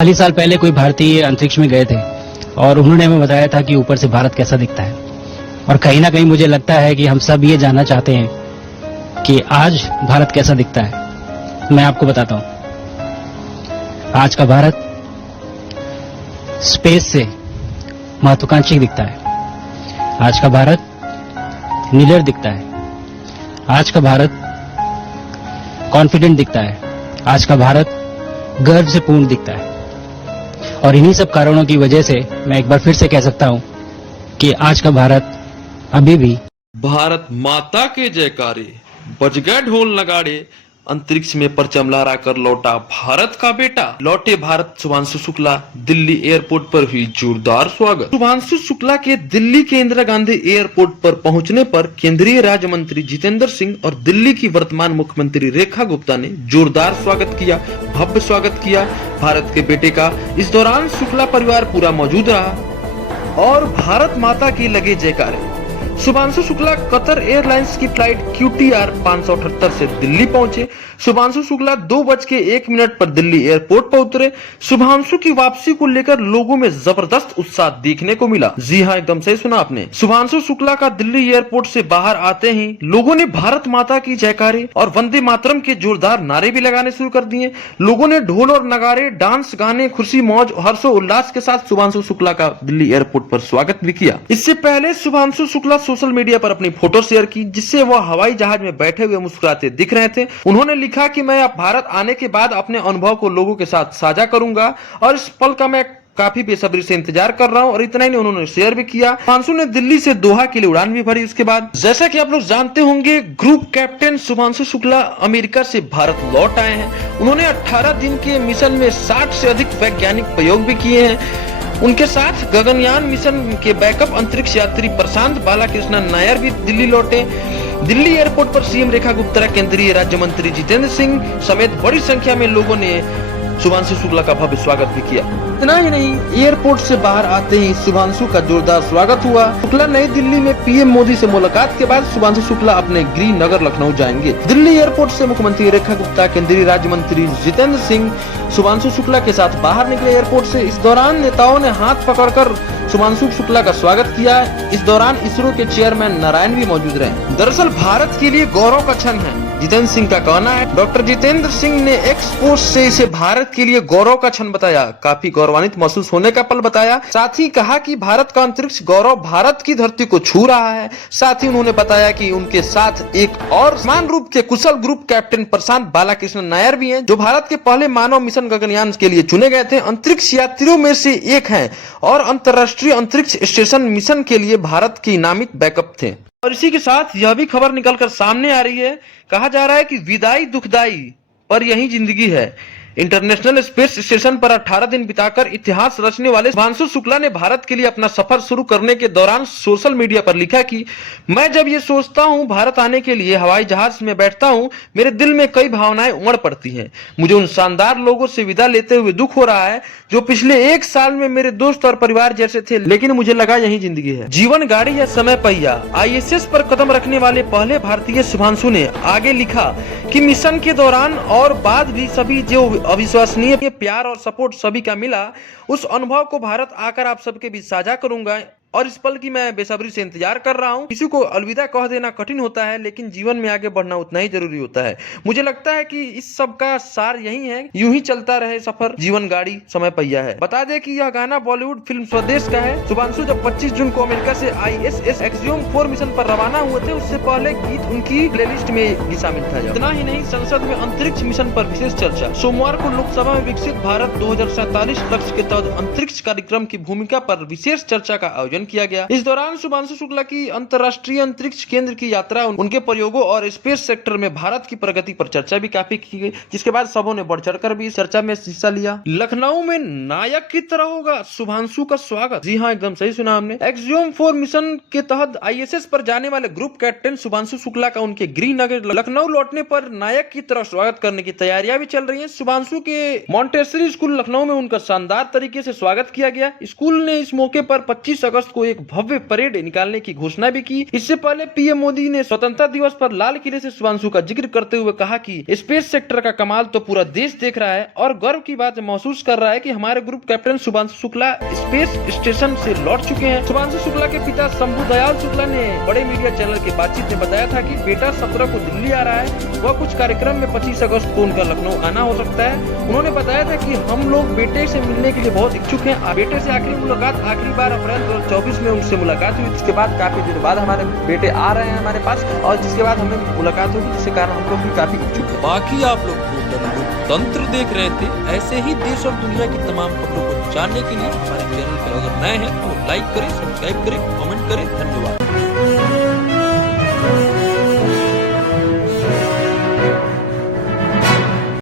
हाल ही साल पहले कोई भारतीय अंतरिक्ष में गए थे और उन्होंने हमें बताया था कि ऊपर से भारत कैसा दिखता है। और कहीं ना कहीं मुझे लगता है कि हम सब ये जानना चाहते हैं कि आज भारत कैसा दिखता है। मैं आपको बताता हूं, आज का भारत स्पेस से महत्वाकांक्षी दिखता है। आज का भारत निडर दिखता है। आज का भारत कॉन्फिडेंट दिखता है। आज का भारत गर्व से पूर्ण दिखता है। और इन्हीं सब कारणों की वजह से मैं एक बार फिर से कह सकता हूं कि आज का भारत अभी भी भारत माता के जयकारे, बज गए ढोल नगाड़े, अंतरिक्ष में परचम लहरा कर लौटा भारत का बेटा। लौटे भारत शुभांशु शुक्ला, दिल्ली एयरपोर्ट पर हुई जोरदार स्वागत। शुभांशु शुक्ला के दिल्ली के इंदिरा गांधी एयरपोर्ट पर पहुंचने पर केंद्रीय राज्य मंत्री जितेंद्र सिंह और दिल्ली की वर्तमान मुख्यमंत्री रेखा गुप्ता ने जोरदार स्वागत किया, भव्य स्वागत किया भारत के बेटे का। इस दौरान शुक्ला परिवार पूरा मौजूद रहा और भारत माता की लगे जयकारे। शुभांशु शुक्ला कतर एयरलाइंस की फ्लाइट QTR 578 से दिल्ली पहुंचे। शुभांशु शुक्ला 2:01 पर दिल्ली एयरपोर्ट पर उतरे। शुभांशु की वापसी को लेकर लोगों में जबरदस्त उत्साह देखने को मिला। जी हाँ, एकदम सही सुना आपने। शुभांशु शुक्ला का दिल्ली एयरपोर्ट से बाहर आते ही लोगों ने भारत माता की जयकारे और वंदे मातरम के जोरदार नारे भी लगाने शुरू कर दिए। लोगों ने ढोल और नगाड़े, डांस, गाने, खुशी, मौज, हर्षोल्लास के साथ शुभांशु शुक्ला का दिल्ली एयरपोर्ट पर स्वागत भी किया। इससे पहले शुभांशु शुक्ला सोशल मीडिया पर अपनी फोटो शेयर की, जिससे वह हवाई जहाज में बैठे हुए मुस्कुराते दिख रहे थे। उन्होंने लिखा कि मैं अब भारत आने के बाद अपने अनुभव को लोगों के साथ साझा करूंगा और इस पल का मैं काफी बेसब्री से इंतजार कर रहा हूं। और इतना ही नहीं, उन्होंने शेयर भी किया। शुभांशु ने दिल्ली से दोहा के लिए उड़ान भी भरी। उसके बाद जैसा कि आप लोग जानते होंगे, group captain Shubhanshu Shukla America से भारत लौट आए हैं। उन्होंने 18 दिन के मिशन में 60 से अधिक वैज्ञानिक प्रयोग भी किए हैं। उनके साथ गगनयान मिशन के बैकअप अंतरिक्ष यात्री प्रशांत बालाकृष्णन नायर भी दिल्ली लौटे। दिल्ली एयरपोर्ट पर सीएम रेखा गुप्ता, केंद्रीय राज्य मंत्री जितेंद्र सिंह समेत बड़ी संख्या में लोगों ने शुभांशु शुक्ला का भव्य स्वागत भी किया। इतना ही नहीं, एयरपोर्ट से बाहर आते ही शुभांशु का जोरदार स्वागत हुआ। शुक्ला नई दिल्ली में पीएम मोदी से मुलाकात के बाद शुभांशु शुक्ला अपने गृह नगर लखनऊ जाएंगे। दिल्ली एयरपोर्ट से मुख्यमंत्री रेखा गुप्ता, केंद्रीय राज्य मंत्री जितेंद्र सिंह शुभांशु शुक्ला के साथ बाहर निकले एयरपोर्ट से। इस दौरान नेताओं ने हाथ पकड़कर शुभांशु शुक्ला का स्वागत किया। इस दौरान इसरो के चेयरमैन नारायण भी मौजूद रहे। दरअसल भारत के लिए गौरव का क्षण है, जितेंद्र सिंह का कहना है। डॉक्टर जितेंद्र सिंह ने एक्स पोस्ट से इसे भारत के लिए गौरव का क्षण बताया, काफी गौरवान्वित महसूस होने का पल बताया। साथ ही कहा कि भारत का अंतरिक्ष गौरव भारत की धरती को छू रहा है। साथ ही उन्होंने बताया कि उनके साथ एक और समान रूप के कुशल ग्रुप कैप्टन प्रशांत बालाकृष्णन नायर भी हैं, जो भारत के पहले मानव मिशन गगनयान के लिए चुने गए थे। अंतरिक्ष यात्रियों में से एक हैं और अंतरराष्ट्रीय अंतरिक्ष स्टेशन मिशन के लिए भारत के नामित बैकअप थे। और इसी के साथ यह भी खबर निकलकर सामने आ रही है, कहा जा रहा है कि विदाई दुखदाई पर यही जिंदगी है। इंटरनेशनल स्पेस स्टेशन पर 18 दिन बिताकर इतिहास रचने वाले शुभांशु शुक्ला ने भारत के लिए अपना सफर शुरू करने के दौरान सोशल मीडिया पर लिखा कि मैं जब ये सोचता हूँ भारत आने के लिए हवाई जहाज में बैठता हूँ, मेरे दिल में कई भावनाएं उमड़ पड़ती हैं। मुझे उन शानदार लोगों से विदा लेते हुए दुख हो रहा है जो पिछले 1 साल में मेरे दोस्त और परिवार जैसे थे, लेकिन मुझे लगा यही जिंदगी है। जीवन गाड़ी है, समय पहिया। ISS पर कदम रखने वाले पहले भारतीय शुभांशु ने आगे लिखा कि मिशन के दौरान और बाद भी सभी जो अविश्वसनीय प्यार और सपोर्ट सभी का मिला, उस अनुभव को भारत आकर आप सबके बीच साझा करूंगा और इस पल की मैं बेसब्री से इंतजार कर रहा हूं। किसी को अलविदा कह देना कठिन होता है, लेकिन जीवन में आगे बढ़ना उतना ही जरूरी होता है। मुझे लगता है कि इस सब का सार यही है, यूं ही चलता रहे सफर, जीवन गाड़ी समय पहिया है। बता दें कि यह गाना बॉलीवुड फिल्म स्वदेश का है। शुभांशु जब 25 जून को अमेरिका से ISS एक्सियोम 4 मिशन पर रवाना हुए थे, उससे पहले गीत उनकी प्लेलिस्ट में भी शामिल था। इतना ही नहीं, संसद में अंतरिक्ष मिशन पर विशेष चर्चा। सोमवार को लोकसभा में विकसित भारत 2047 लक्ष्य के तहत अंतरिक्ष कार्यक्रम की भूमिका पर विशेष चर्चा का आयोजन किया गया। इस दौरान शुभांशु शुक्ला की अंतर्राष्ट्रीय अंतरिक्ष केंद्र की यात्रा, उनके प्रयोगों और स्पेस सेक्टर में भारत की प्रगति पर चर्चा भी काफी की गई, जिसके बाद सबों ने बढ़ चढ़कर भी चर्चा में हिस्सा लिया। लखनऊ में नायक की तरह होगा शुभांशु का स्वागत। जी हाँ, एकदम सही सुना हमने। एक्सियोम 4 मिशन के तहत ISS पर जाने वाले ग्रुप कैप्टन शुभांशु शुक्ला का उनके गृह नगर लखनऊ लौटने पर नायक की तरह स्वागत करने की तैयारियां भी चल रही है। शुभांशु के मॉन्टेसरी स्कूल लखनऊ में उनका शानदार तरीके से स्वागत किया गया। स्कूल ने इस मौके पर 25 अगस्त अगस्त को एक भव्य परेड निकालने की घोषणा भी की। इससे पहले पीएम मोदी ने स्वतंत्रता दिवस पर लाल किले से शुभांशु का जिक्र करते हुए कहा कि स्पेस सेक्टर का कमाल तो पूरा देश देख रहा है और गर्व की बात महसूस कर रहा है कि हमारे group captain Shubhanshu Shukla space station से लौट चुके हैं। शुभांशु शुक्ला के पिता शंभू दयाल शुक्ला ने बड़े मीडिया चैनल की बातचीत में बताया था कि बेटा 17 को दिल्ली आ रहा है, वह कुछ कार्यक्रम में 25 अगस्त को उनका लखनऊ आना हो सकता है। उन्होंने बताया था कि हम लोग बेटे से मिलने के लिए बहुत इच्छुक हैं। बेटे से आखिरी मुलाकात आखिरी बार अप्रैल 2024 में उनसे मुलाकात हुई। इसके बाद काफी दिनों बाद हमारे बेटे आ रहे हैं हमारे पास और जिसके बाद हमें मुलाकात होगी, जिसके कारण हम लोग भी काफी इच्छुक हैं। बाकी आप लोग लोकतंत्र देख रहे थे। ऐसे ही देश और दुनिया की तमाम खबरों को जानने के लिए हमारे चैनल पर अगर नए हैं तो लाइक करें, सब्सक्राइब करें, कमेंट करें। धन्यवाद।